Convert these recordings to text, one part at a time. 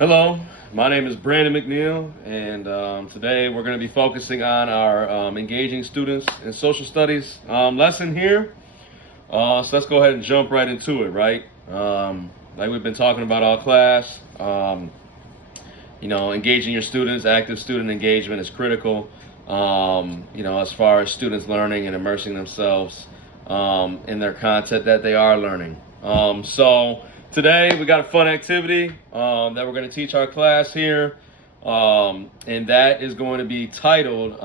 Hello, my name is Brandon McNeil, and today we're going to be focusing on our engaging students in social studies lesson here. So let's go ahead and jump right into it, right? Like we've been talking about all class, engaging your students, active student engagement is critical, as far as students learning and immersing themselves in their content that they are learning. So today we got a fun activity that we're going to teach our class here, and that is going to be titled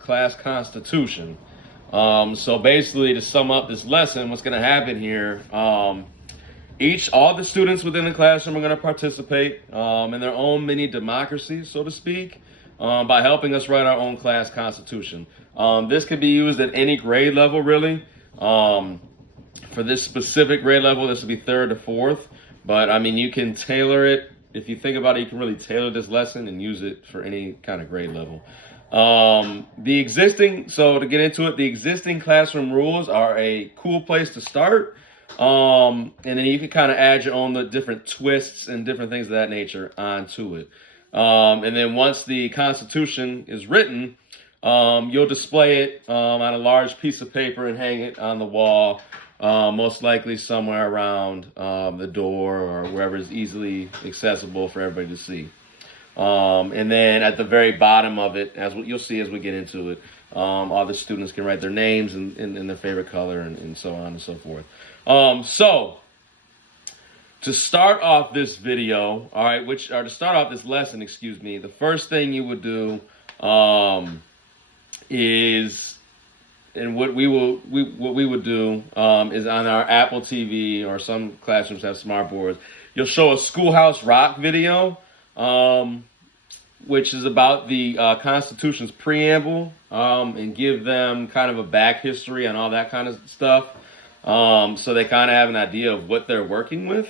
Class Constitution. So basically, to sum up this lesson, what's going to happen here, all the students within the classroom are going to participate in their own mini democracy, so to speak, by helping us write our own class constitution. This could be used at any grade level, really. For this specific grade level, this would be 3rd to 4th. But, I mean, you can tailor it. If you think about it, you can really tailor this lesson and use it for any kind of grade level. So to get into it, the existing classroom rules are a cool place to start. And then you can kind of add your own different twists and different things of that nature onto it. And then once the Constitution is written, you'll display it on a large piece of paper and hang it on the wall, most likely somewhere around the door or wherever is easily accessible for everybody to see. And then at the very bottom of it, as you'll see as we get into it, all the students can write their names and their favorite color and so on and so forth. So to start off this video, to start off this lesson, the first thing you would do is, and what we would do is on our Apple TV, or some classrooms have smart boards, you'll show a Schoolhouse Rock video, which is about the Constitution's preamble, and give them kind of a back history on all that kind of stuff, so they kind of have an idea of what they're working with,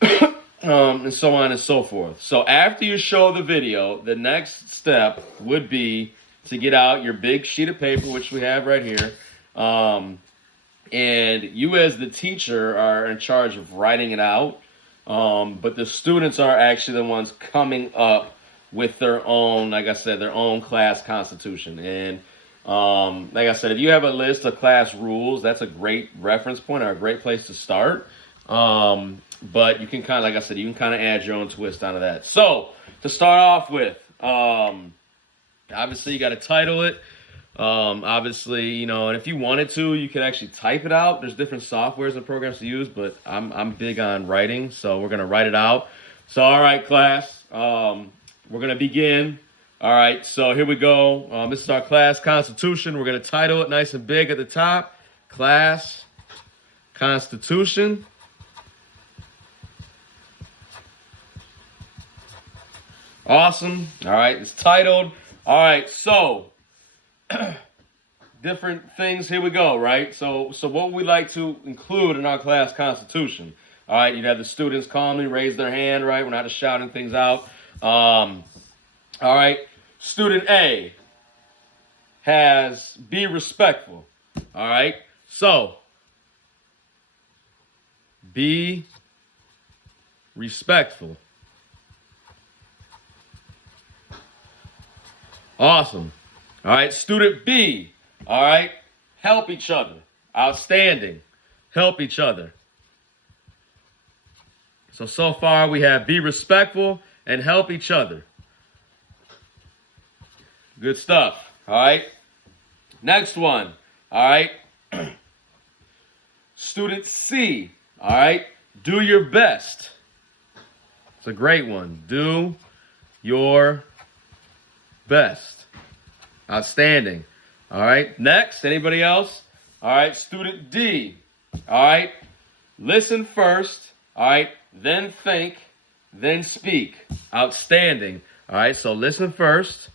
and so on and so forth. So after you show the video, the next step would be to get out your big sheet of paper, which we have right here, and you as the teacher are in charge of writing it out, but the students are actually the ones coming up with their own, like I said, their own class constitution. And like I said, if you have a list of class rules, that's a great reference point or a great place to start. But you can kind of, like I said, you can kind of add your own twist onto that. So to start off with, obviously you got to title it. And if you wanted to, you could actually type it out. There's different softwares and programs to use, but I'm big on writing, so we're gonna write it out. So all right, class, we're gonna begin. All right, so here we go. This is our class constitution. We're gonna title it nice and big at the top, Class Constitution. Awesome. All right, it's titled. All right, so different things. Here we go, right? So what we like to include in our class constitution. All right, you'd have the students calmly raise their hand, right? We're not just shouting things out. All right, student A has be respectful. All right, so be respectful. Awesome. All right, student B. All right, help each other. Outstanding. Help each other. So far we have be respectful and help each other. Good stuff. All right. Next one. All right. Student C. All right. Do your best. It's a great one. Do your best. Outstanding. All right. Next. Anybody else? All right. Student D. All right. Listen first. All right. Then think. Then speak. Outstanding. All right. So listen first.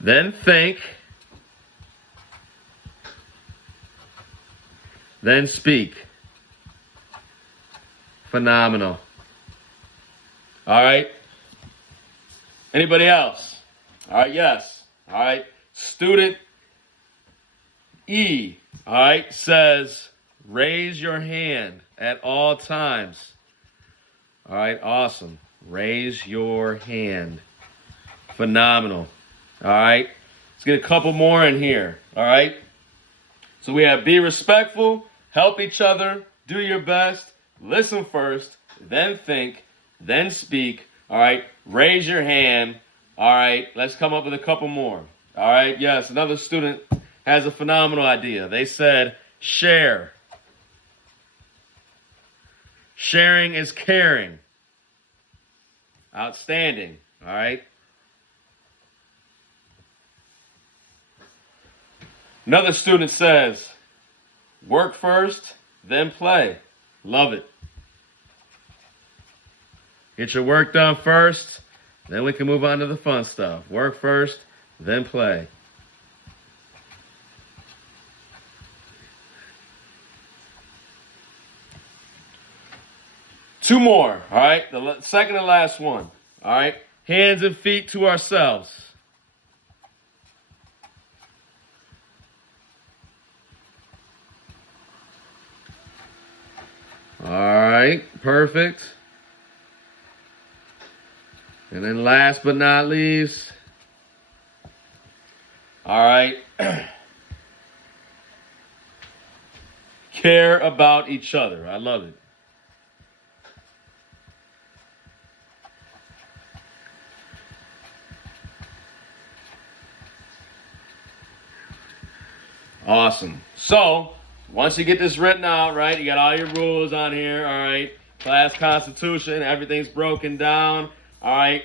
Then think. Then speak. Phenomenal. All right. Anybody else? All right, yes. All right. Student E, all right, says Raise your hand at all times. All right, awesome. Raise your hand. Phenomenal. All right, let's get a couple more in here. All right, so we have be respectful, help each other, do your best, listen first, then think, then speak. All right, raise your hand. All right, let's come up with a couple more. All right, yes, another student has a phenomenal idea. They said share. Sharing is caring. Outstanding. All right. Another student says, work first, then play. Love it. Get your work done first, then we can move on to the fun stuff. Work first, then play. Two more, all right? The second and last one, all right? Hands and feet to ourselves. All right, perfect. And then last but not least, all right, care about each other. I love it. Awesome. So, once you get this written out, right, you got all your rules on here, all right, class constitution, everything's broken down, all right.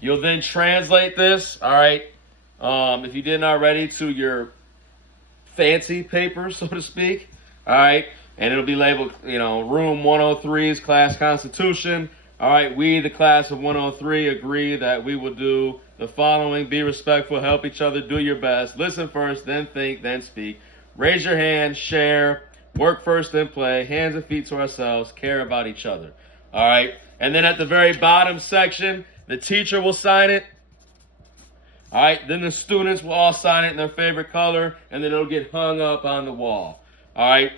You'll then translate this, all right, if you didn't already, to your fancy paper, so to speak, all right, and it'll be labeled, room 103's class constitution. All right, we, the class of 103, agree that we will do the following: be respectful, help each other, do your best, listen first, then think, then speak, raise your hand, share, work first, then play, hands and feet to ourselves, care about each other. All right, and then at the very bottom section, the teacher will sign it. All right, then the students will all sign it in their favorite color, and then it'll get hung up on the wall. All right,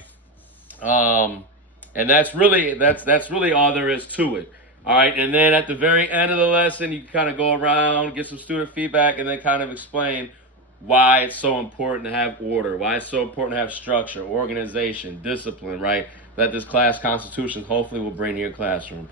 and that's really all there is to it. All right, and then at the very end of the lesson, you can kind of go around, get some student feedback, and then kind of explain why it's so important to have order, why it's so important to have structure, organization, discipline, right? That this class constitution hopefully will bring to your classroom.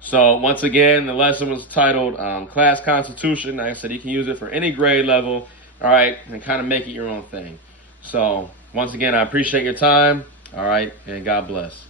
So once again, the lesson was titled Class Constitution. Like I said, you can use it for any grade level, all right, and kind of make it your own thing. So once again, I appreciate your time, all right, and God bless.